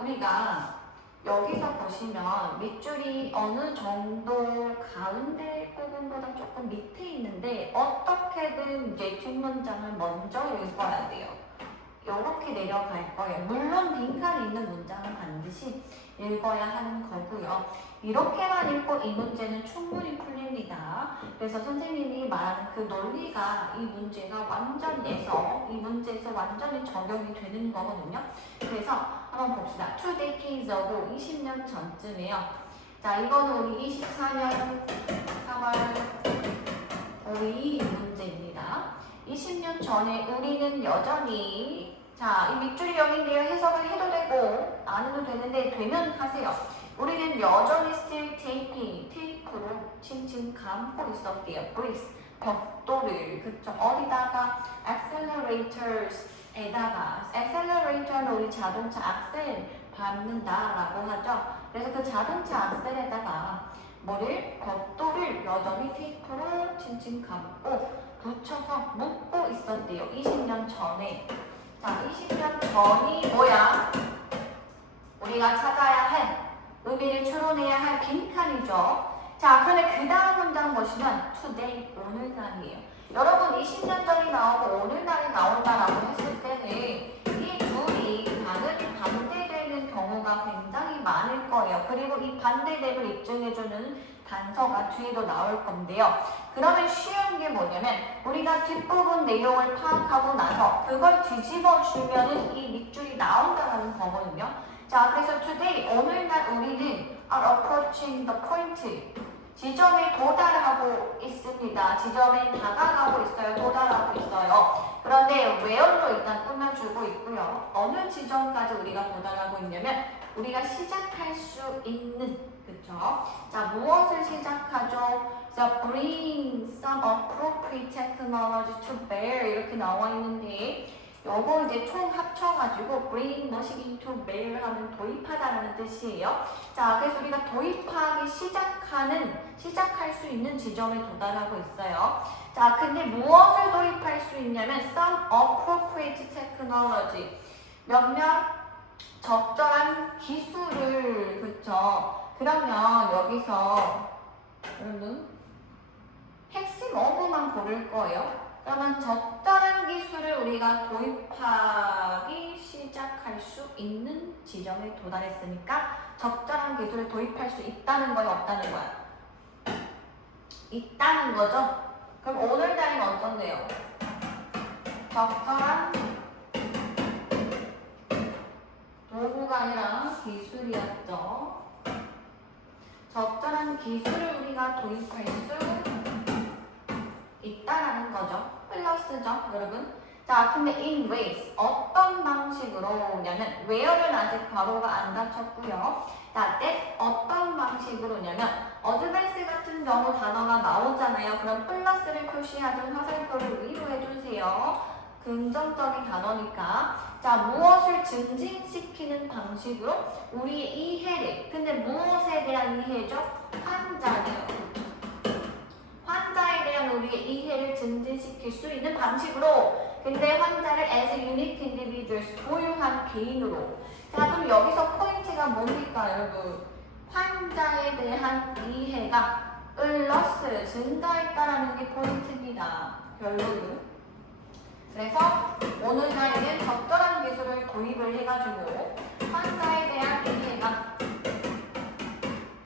우리가 여기서 보시면 밑줄이 어느 정도 가운데 부분보다 조금 밑에 있는데 어떻게든 이제 뒷문장을 먼저 읽어야 돼요. 이렇게 내려갈 거예요. 물론 빈칸이 있는 문장은 반드시 읽어야 하는 거고요. 이렇게만 읽고 이 문제는 충분히 풀립니다. 그래서 선생님이 말하는 그 논리가 이 문제가 완전해서 이 문제에서 완전히 적용이 되는 거거든요. 그래서 한번 봅시다. Two decades ago, 20년 전쯤이에요. 자, 이거는 우리 24년 3월 5일 문제입니다. 20년 전에 우리는 여전히 자, 이 밑줄이 여기인데요. 해석을 해도 되고 안 해도 되는데 되면 하세요. 우리는 여전히 still taping, 테이프로 칭칭 감고 있었대요. bricks, 벽돌을. 그쵸? 어디다가 accelerators에다가 accelerator는 우리 자동차 악셀 밟는다라고 하죠. 그래서 그 자동차 악셀에다가 뭐를? 벽돌을 여전히 테이프로 칭칭 감고 붙여서 묶고 있었대요. 20년 전에. 자, 20년 전이 뭐야? 우리가 찾아야 할, 의미를 추론해야 할 빈칸이죠. 자, 그런데 그 다음 문장 보시면 today, 오늘날이에요. 여러분 20년 전이 나오고 오늘날이 나온다라고 했을 때는 이 둘이 당연히 반대되는 경우가 굉장히 많을 거예요. 그리고 이 반대됨을 입증해주는 단서가 뒤에도 나올 건데요. 그러면 쉬운 게 뭐냐면 우리가 뒷부분 내용을 파악하고 나서 그걸 뒤집어 주면은 이 밑줄이 나온다는 거거든요. 자, 그래서 today, 오늘날 우리는 are approaching the point. 지점에 도달하고 있습니다. 지점에 다가가고 있어요. 도달하고 있어요. 그런데 where로 일단 끝나주고 있고요. 어느 지점까지 우리가 도달하고 있냐면 우리가 시작할 수 있는, 그쵸? 자, 무엇을 시작하죠? So bring some appropriate technology to bear 이렇게 나와 있는데 요거 이제 총 합쳐가지고 bring 무엇이 to bear 하면 도입하다라는 뜻이에요. 자, 그래서 우리가 도입하기 시작할 수 있는 지점에 도달하고 있어요. 자, 근데 무엇을 도입할 수 있냐면 some appropriate technology 몇몇 적절한 기술을, 그쵸? 그러면 여기서 여러분 핵심 어구만 고를 거예요. 그러면 적절한 기술을 우리가 도입하기 시작할 수 있는 지점에 도달했으니까 적절한 기술을 도입할 수 있다는 거야, 없다는 거야? 있다는 거죠? 그럼 오늘날은 어떤데요? 적절한 도구가 아니라 기술이었죠. 적절한 기술을 우리가 도입할 수 있다라는 거죠. 플러스죠, 여러분. 자, 근데 in ways 어떤 방식으로냐면 where는 아직 괄호가 안 닫혔고요. 자, that 어떤 방식으로냐면 advance 같은 경우 단어가 나오잖아요. 그럼 플러스를 표시하든 화살표를 위로 해주세요. 긍정적인 단어니까. 자, 무엇을 증진시키는 방식으로 우리의 이해를. 근데 무엇에 대한 이해죠? 환자네요. 환자에 대한 우리의 이해를 증진시킬 수 있는 방식으로. 근데 환자를 as a unique individuals, 고유한 개인으로. 자, 그럼 여기서 포인트가 뭡니까, 여러분? 환자에 대한 이해가 플러스 증가했다라는 게 포인트입니다. 결론은. 그래서 오늘날에는 적절한 기술을 도입을 해가지고 환자에 대한 이해가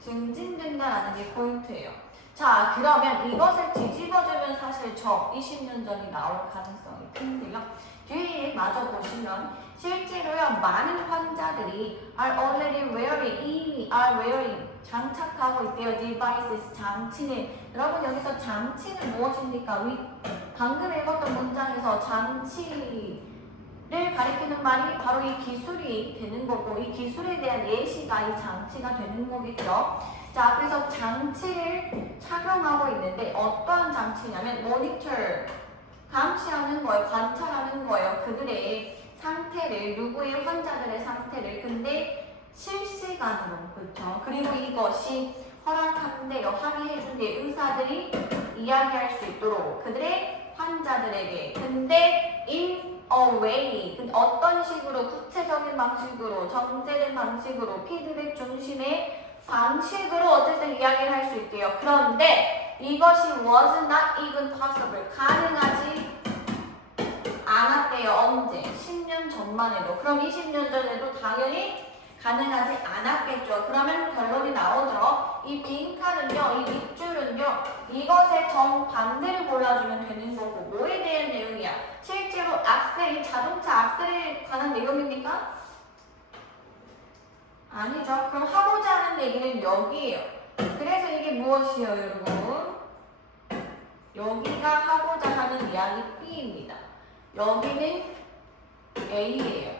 증진된다라는 게 포인트예요. 자, 그러면 이것을 뒤집어주면 사실 저 20년 전이 나올 가능성이 큰데요. 뒤에 마저 보시면 실제로요, 많은 환자들이 are already wearing, 이미 are wearing, 장착하고 있대요. devices, 장치는. 여러분 여기서 장치는 무엇입니까? 방금 읽었던 문장에서 장치를 가리키는 말이 바로 이 기술이 되는 거고 이 기술에 대한 예시가 이 장치가 되는 거겠죠. 자, 그래서 장치를 착용하고 있는데 어떠한 장치냐면 monitor, 감시하는 거예요. 관찰하는 거예요. 그들의 상태를, 누구의 환자들의 상태를. 근데 실시간으로, 그렇죠? 그리고 이것이 허락한대요. 합의해준대. 의사들이 이야기할 수 있도록 그들의 환자들에게. 근데 in a way. 어떤 식으로, 구체적인 방식으로, 정제된 방식으로, 피드백 중심의 방식으로 어쨌든 이야기를 할 수 있대요. 그런데 이것이 was not even possible. 가능하지 않았대요. 언제? 10년 전만 해도. 그럼 20년 전에도 당연히 가능하지 않았겠죠. 그러면 결론이 나오죠. 이 빈칸은요, 이 밑줄은요, 이것의 정반대를 골라주면 되는 거고, 뭐에 대한 내용이야? 실제로 악셀, 자동차 악셀에 관한 내용입니까? 아니죠. 그럼 하고자 하는 얘기는 여기예요. 그래서 이게 무엇이에요, 여러분? 여기가 하고자 하는 이야기 B입니다. 여기는 A예요.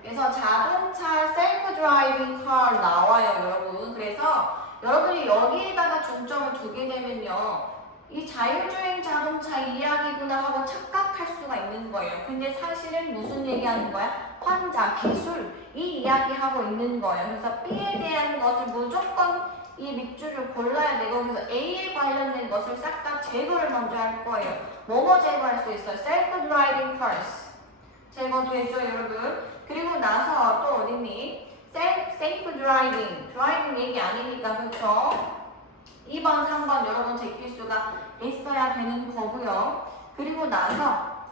그래서 자동차 셀프 드라이빙 카 나와요, 여러분. 그래서 여러분이 여기에다가 중점을 두게 되면요, 이 자율주행 자동차 이야기구나 하고 착각할 수가 있는 거예요. 근데 사실은 무슨 얘기하는 거야? 환자, 기술, 이 이야기하고 있는 거예요. 그래서 B에 대한 것을 무조건 이 밑줄을 골라야 되고, 그래서 A에 관련된 것을 싹 다 제거를 먼저 할 거예요. 뭐뭐 제거할 수 있어요? 셀프 드라이빙 cars 제거되죠, 여러분. 그리고 나서 또 어딨니? 세이프 드라이빙. 드라이빙 얘기 아니니까, 그쵸? 2번, 3번 여러분 제낄 수가 있어야 되는 거고요. 그리고 나서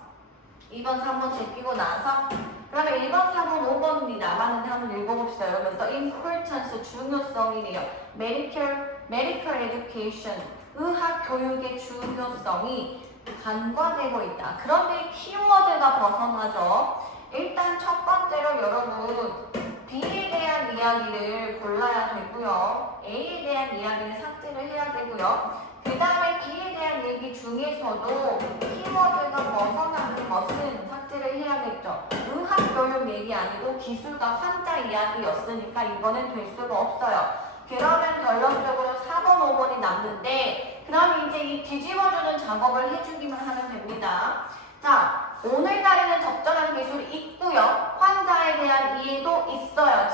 2번, 3번 제끼고 나서 그러면 1번, 4번, 5번이 남았는데 한번 읽어봅시다. 여러분, the importance, 중요성이래요. medical education, 의학 교육의 중요성이 간과되고 있다. 그런데 키워드가 벗어나죠. 일단 첫 번째로 여러분 B에 대한 이야기를 골라야 되고요. A에 대한 이야기는 삭제를 해야 되고요. 그 다음에 B에 대한 얘기 중에서도 키워드가 벗어나는 것은 삭제를 해야겠죠. 의학교육 얘기 아니고 기술과 환자 이야기였으니까 이거는 될 수가 없어요. 그러면 결론적으로 4번, 5번이 남는데 그럼 이제 이 뒤집어주는 작업을 해주기만 하면 됩니다. 자, 오늘날에는 적절한 기술이 있고요. 환자에 대한 이해도 있어요.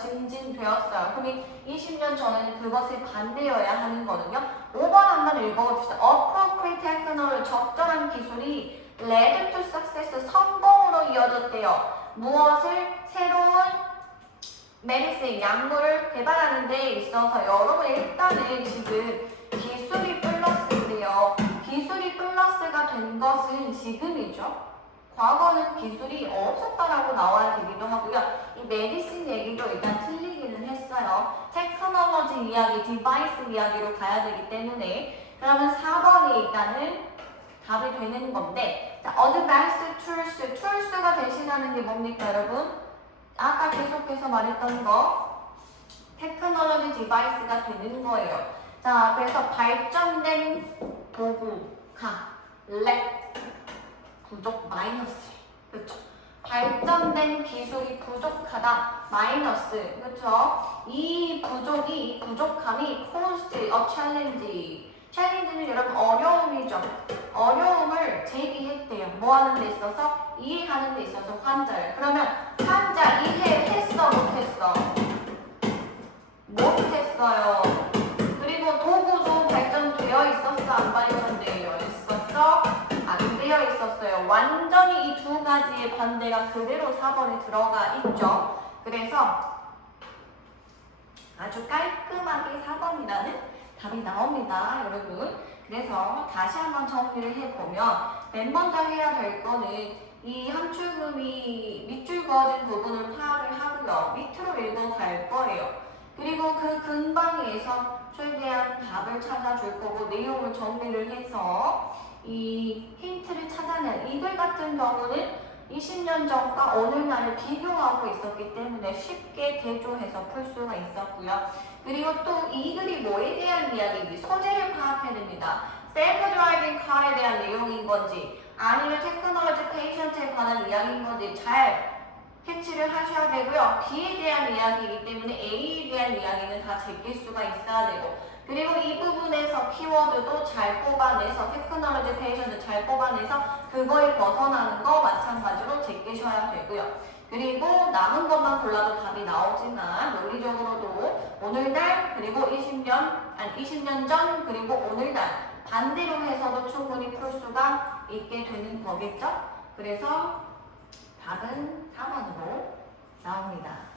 증진되었어요. 그럼 20년 전에는 그것이 반대여야 하는 거는요. 5번 한번 읽어봅시다. Appropriate technology, 적절한 기술이 led to success, 성공으로 이어졌대요. 무엇을? 새로운 메디신, 약물을 개발하는 데 있어서 여러분 일단은 지금 기술이 플러스인데요. 기술이 플러스가 된 것은 지금이죠. 과거는 기술이 없었다라고 나와야 되기도 하고요. 이 메디신 얘기도 일단 틀리기는 했어요. 테크놀로지 이야기, 디바이스 이야기로 가야 되기 때문에 그러면 4번이 일단은 답이 되는 건데 자, Advanced Tools, Tools가 대신하는 게 뭡니까 여러분? 아까 계속해서 말했던 거 테크놀로지 디바이스가 되는 거예요. 자, 그래서 발전된 도구가 렉 부족 마이너스. 그렇죠? 발전된 기술이 부족하다 마이너스. 그렇죠? 이 부족함이 caused a challenge. 챌린지는 여러분 어려움이죠. 어려움을 제기했대요. 뭐 하는 데 있어서? 이해하는 데 있어서 환자를. 그러면 환자 이해했어 못했어? 못했어요. 그리고 도구도 발전되어 있었어 안 발전되어 있었어? 안 되어 있었어요. 완전히 이 두 가지의 반대가 그대로 4번에 들어가 있죠. 그래서 아주 깔끔하게 4번이라는 답이 나옵니다, 여러분. 그래서 다시 한번 정리를 해보면 맨 먼저 해야 될 거는 이 함축음이 밑줄 그어진 부분을 파악을 하고요. 밑으로 읽어갈 거예요. 그리고 그 근방에서 최대한 답을 찾아줄 거고 내용을 정리를 해서 이 힌트를 찾아낸 이글 같은 경우는 20년 전과 오늘날을 비교하고 있었기 때문에 쉽게 대조해서 풀 수가 있었고요. 그리고 또 이 글이 뭐에 대한 이야기인지 소재를 파악해야 됩니다. 셀프 드라이빙 카에 대한 내용인 건지 아니면 테크놀로지 페이션트에 관한 이야기인 건지 잘 캐치를 하셔야 되고요. B에 대한 이야기이기 때문에 A에 대한 이야기는 다 제낄 수가 있어야 되고 그리고 이 부분에서 키워드도 잘 뽑아내서 테크놀로지 페이션트 잘 뽑아내서 그거에 벗어나는 거 마찬가지로 제끼셔야 되고요. 그리고 남은 것만 골라도 답이 나오지만 논리적으로도 오늘날 그리고 20년 전 그리고 오늘날 반대로 해서도 충분히 풀 수가 있게 되는 거겠죠? 그래서 답은 4번으로 나옵니다.